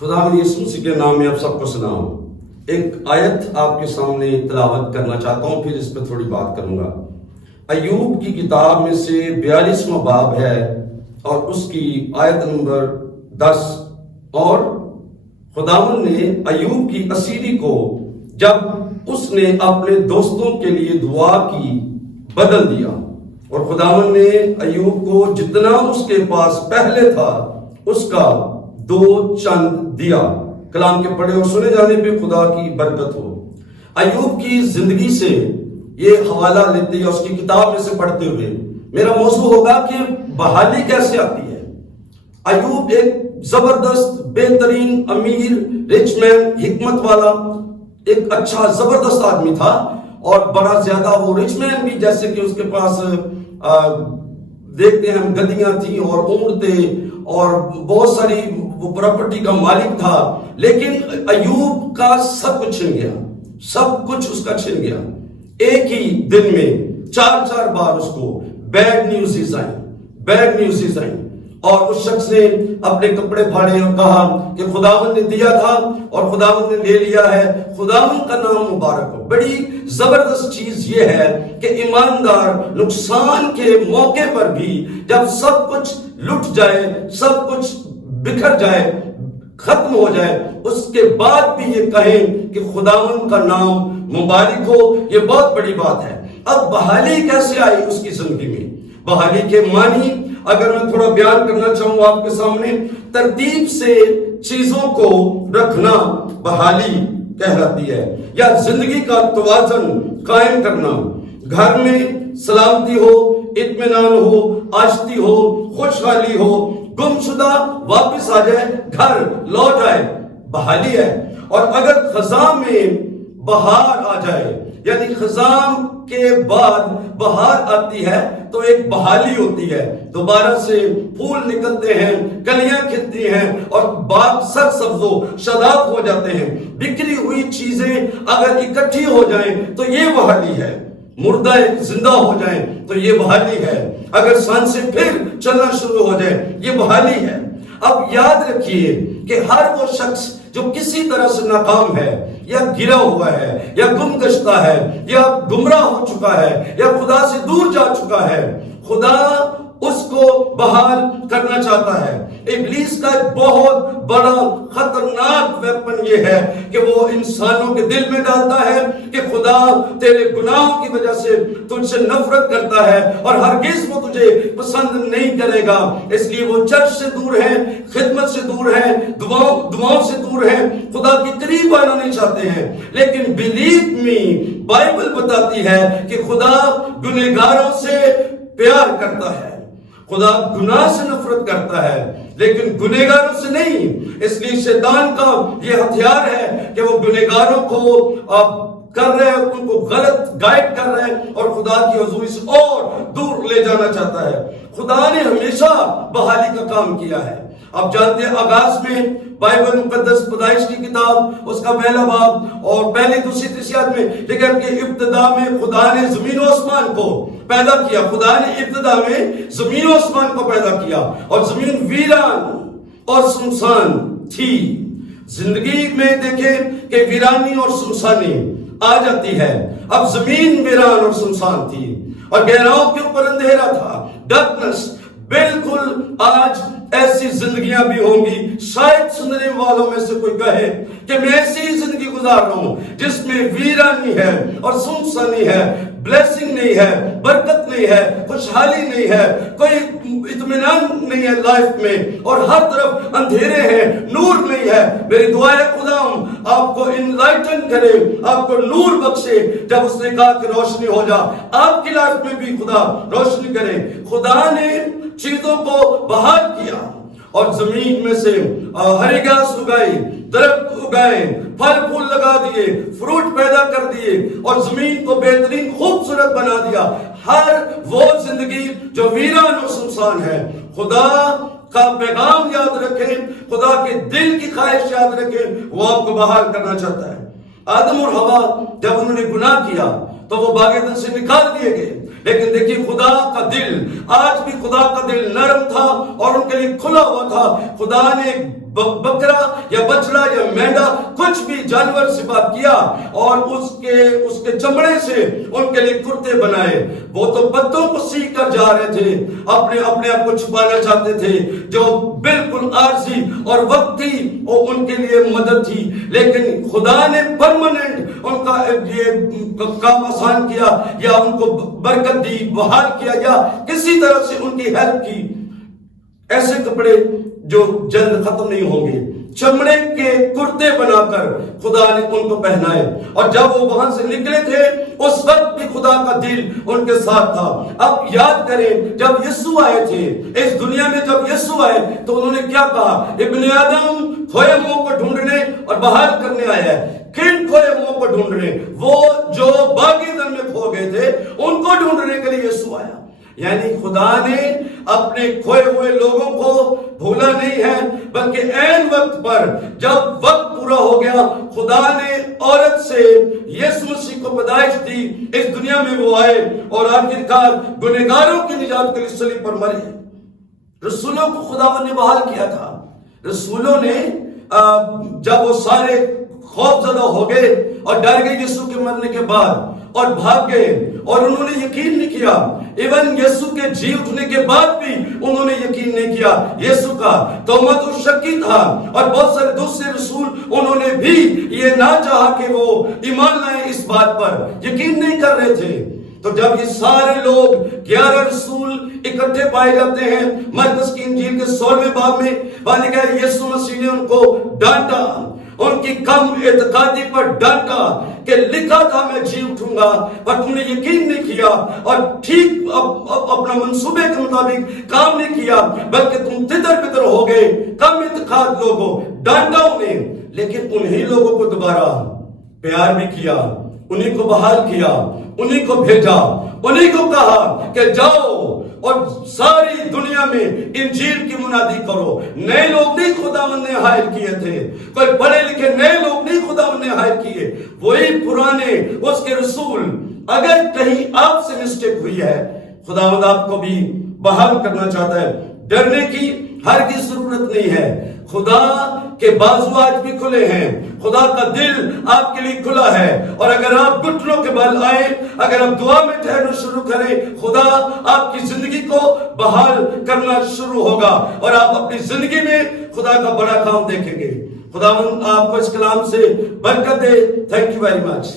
خدا یسوع مسیح کے نام میں آپ سب کو سناؤں۔ ایک آیت آپ کے سامنے تلاوت کرنا چاہتا ہوں، پھر اس پہ تھوڑی بات کروں گا۔ ایوب کی کتاب میں سے 42واں باب ہے اور اس کی آیت نمبر 10۔ اور خداوند نے ایوب کی اسیری کو جب اس نے اپنے دوستوں کے لیے دعا کی بدل دیا، اور خداوند نے ایوب کو جتنا اس کے پاس پہلے تھا اس کا 2 چند دیا۔ کلام کے پڑھے اور سنے جانے پہ خدا کی برکت ہو۔ ایوب کی زندگی سے یہ حوالہ لیتے یا اس کی کتاب میں سے پڑھتے ہوئے میرا موضوع ہوگا کہ بحالی کیسے آتی ہے۔ ایوب ایک زبردست، بہترین، امیر، رچ مین، حکمت والا، ایک اچھا زبردست آدمی تھا، اور بڑا زیادہ وہ رچ مین بھی، جیسے کہ اس کے پاس دیکھتے ہیں ہم گدیاں تھیں اور عورتیں اور بہت ساری وہ پراپرٹی کا مالک تھا، لیکن ایوب کا سب کچھ چھن گیا، سب کچھ اس کا چھن گیا۔ ایک ہی دن میں 4 بار اس کو بیڈ نیوزز آئیں، اور اس شخص نے اپنے کپڑے پھاڑے اور کہا کہ خداوند نے دیا تھا اور خداوند نے لے لیا ہے، خداوند کا نام مبارک ہو۔ بڑی زبردست چیز یہ ہے کہ ایماندار نقصان کے موقع پر بھی جب سب کچھ لٹ جائے، سب کچھ بکھر جائے، ختم ہو جائے، اس کے بعد بھی یہ کہیں کہ خداوند کا نام مبارک ہو، یہ بہت بڑی بات ہے۔ اب بحالی کیسے آئی اس کی زندگی میں؟ بحالی کے معنی اگر میں تھوڑا بیان کرنا چاہوں آپ کے سامنے، ترتیب سے چیزوں کو رکھنا بحالی کہلاتی ہے، یا زندگی کا توازن قائم کرنا۔ گھر میں سلامتی ہو، اطمینان ہو، آشتی ہو، خوشحالی ہو، گم شدہ واپس آ جائے، گھر لوٹ آئے، بحالی ہے۔ اور اگر خزاں میں بہار آ جائے، یعنی خزاں کے بعد بہار آتی ہے تو ایک بحالی ہوتی ہے، دوبارہ سے پھول نکلتے ہیں، کلیاں کھلتی ہیں اور باغ سرسبز و شاداب ہو جاتے ہیں۔ بکھری ہوئی چیزیں اگر اکٹھی ہو جائیں تو یہ بحالی ہے، مردہ زندہ ہو جائیں تو یہ بحالی ہے، اگر سانسیں پھر چلنا شروع ہو جائے یہ بحالی ہے۔ اب یاد رکھیے کہ ہر وہ شخص جو کسی طرح سے ناکام ہے، یا گرا ہوا ہے، یا گم گشتہ ہے، یا گمراہ ہو چکا ہے، یا خدا سے دور جا چکا ہے، خدا اس کو بحال کرنا چاہتا ہے۔ ابلیس کا ایک بہت بڑا خطرناک ویپن یہ ہے کہ وہ انسانوں کے دل میں ڈالتا ہے کہ خدا تیرے گناہوں کی وجہ سے تجھ سے نفرت کرتا ہے اور ہرگز وہ تجھے پسند نہیں کرے گا، اس لیے وہ چرچ سے دور ہے، خدمت سے دور ہے، دعاؤں سے دور ہے، خدا کے قریب آنا نہیں چاہتے ہیں۔ لیکن بلیو می، بائبل بتاتی ہے کہ خدا گنہگاروں سے پیار کرتا ہے، خدا گناہ سے نفرت کرتا ہے لیکن گنہگاروں سے نہیں۔ اس لیے شیطان کا یہ ہتھیار ہے کہ وہ گنہگاروں کو کر رہے ہیں، ان کو غلط گائیڈ کر رہے ہیں اور خدا کی حضوری سے اور دور لے جانا چاہتا ہے۔ خدا نے ہمیشہ بحالی کا کام کیا ہے۔ آپ جانتے ہیں آغاز میں بائبل مقدس پیدائش کی کتاب اس کا 1 باب اور 1، 2، 3 میں لکھا کہ ابتدا میں خدا نے زمین و آسمان کو پیدا کیا۔ خدا نے ابتدا میں زمین و آسمان کو پیدا کیا اور زمین ویران اور سنسان تھی۔ زندگی میں دیکھیں کہ ویرانی اور سنسانی آ جاتی ہے۔ اب زمین ویران اور سنسان تھی اور گہراؤں کے اوپر اندھیرا تھا، ڈارکنس۔ بالکل آج ایسی زندگیاں بھی ہوں گی، شاید سننے والوں میں سے کوئی کہے کہ میں ایسی زندگی گزار رہا ہوں جس میں ویرانی ہے اور سنسانی ہے، بلیسنگ نہیں ہے، برکت نہیں ہے، خوشحالی نہیں ہے، کوئی اطمینان نہیں ہے لائف میں، اور ہر طرف اندھیرے ہیں، نور نہیں ہے۔ میری دعا ہے خدا آپ کو انلائٹن کرے، آپ کو نور بخشے۔ جب اس نے کہا کہ روشنی ہو جا، آپ کی لائف میں بھی خدا روشنی کرے۔ خدا نے چیزوں کو بحال کیا اور زمین میں سے ہری گھاس اگائی، درخت اگائے، پھل پھول لگا دیے، فروٹ پیدا کر دیے اور زمین کو بہترین خوبصورت بنا دیا۔ ہر وہ زندگی جو ویران اور سنسان ہے، خدا کا پیغام یاد رکھیں، خدا کے دل کی خواہش یاد رکھیں، وہ آپ کو بحال کرنا چاہتا ہے۔ آدم اور حوا جب انہوں نے گناہ کیا تو وہ باغ عدن سے نکال دیے گئے، لیکن دیکھیے خدا کا دل، آج بھی خدا کا دل نرم تھا اور ان کے لیے کھلا ہوا تھا۔ خدا نے ایک بکرا یا بچڑا یا مینڈا کچھ بھی جانور ذبح کیا اور اس کے چمڑے سے ان کے لیے کرتے بنائے. وہ تو پتوں کو سیکھ کر جا رہے تھے, اپنے آپ کو چھپانا چاہتے تھے, جو بالکل عارضی اور وقتی ان کے لیے مدد تھی. لیکن خدا نے پرماننٹ ان کا یہ کام آسان کیا یا ان کو برکت دی, بحال کیا یا کسی طرح سے ان کی ہیلپ کی. ایسے کپڑے جو جلد ختم نہیں ہوں گے, چمڑے کے کرتے بنا کر خدا نے ان کو پہنائے. اور جب وہ وہاں سے نکلے تھے اس وقت بھی خدا کا دل ان کے ساتھ تھا. اب یاد کریں جب یسوع آئے تھے اس دنیا میں, جب یسوع آئے تو انہوں نے کیا کہا, ابن آدم کھوئے منہ کو ڈھونڈنے اور بحال کرنے آیا ہے. کن کھوئے منہ کو ڈھونڈنے؟ وہ جو باغی دن میں کھو گئے تھے ان کو ڈھونڈنے کے لیے یسوع آیا. یعنی خدا نے اپنے کھوئے ہوئے لوگوں کو بھولا نہیں ہے, بلکہ عین وقت پر جب وقت پورا ہو گیا خدا نے عورت سے یسوع مسیح کو پیدائش دی, اس دنیا میں وہ آئے اور آخرکار گنہگاروں کی نجات کے لیے صلیب پر مرے. رسولوں کو خداوند نے بحال کیا تھا. رسولوں نے جب وہ سارے خوف زدہ ہو گئے اور ڈر گئے یسوع کے مرنے کے بعد اور بھاگ گئے اور انہوں نے یقین نہیں کیا. ایون یسوع کے جی اٹھنے کے بعد بھی انہوں نے یقین نہیں کیا. یسوع کا تومت اور شکی تھا اور بہت سارے دوسرے رسول انہوں نے بھی یہ نہ چاہا کہ وہ ایمان لائیں, اس بات پر یقین نہیں کر رہے تھے. تو جب یہ سارے لوگ 11 رسول اکٹھے پائے جاتے ہیں مرکز کی انجیل کے 16ویں باب میں, وہاں لکھا ہے یسوع مسیح نے ان کو ڈانٹا, ان کی کم اعتقادی پر ڈانٹا کہ لکھا تھا میں جی اٹھوں گا, پر تم نے یقین نہیں کیا اور ٹھیک اپنا منصوبے کے مطابق کام نہیں کیا, بلکہ تم تدر بدر ہو گئے. کم اعتقاد لوگوں, ڈانٹا انہیں, لیکن انہی لوگوں کو دوبارہ پیار بھی کیا, انہی کو بحال کیا, انہی کو بھیجا, انہی کو کہا کہ جاؤ اور ساری دنیا میں انجیل کی منادی کرو. نئے لوگ نہیں خداوند نے ہائر کیے تھے, کوئی پڑھے لکھے نئے لوگ نہیں خداوند نے ہائر کیے, وہی پرانے اس کے رسول. اگر کہیں آپ سے مسٹیک ہوئی ہے خداوند آپ کو بھی بحال کرنا چاہتا ہے. ڈرنے کی ہرگز ضرورت نہیں ہے. خدا کے بازو آج بھی کھلے ہیں, خدا کا دل آپ کے لیے کھلا ہے. اور اگر آپ گھٹنوں کے بل آئیں, اگر آپ دعا میں ٹھہرنا شروع کریں, خدا آپ کی زندگی کو بحال کرنا شروع ہوگا اور آپ اپنی زندگی میں خدا کا بڑا کام دیکھیں گے. خداوند آپ کو اس کلام سے برکت دے. Thank you very much.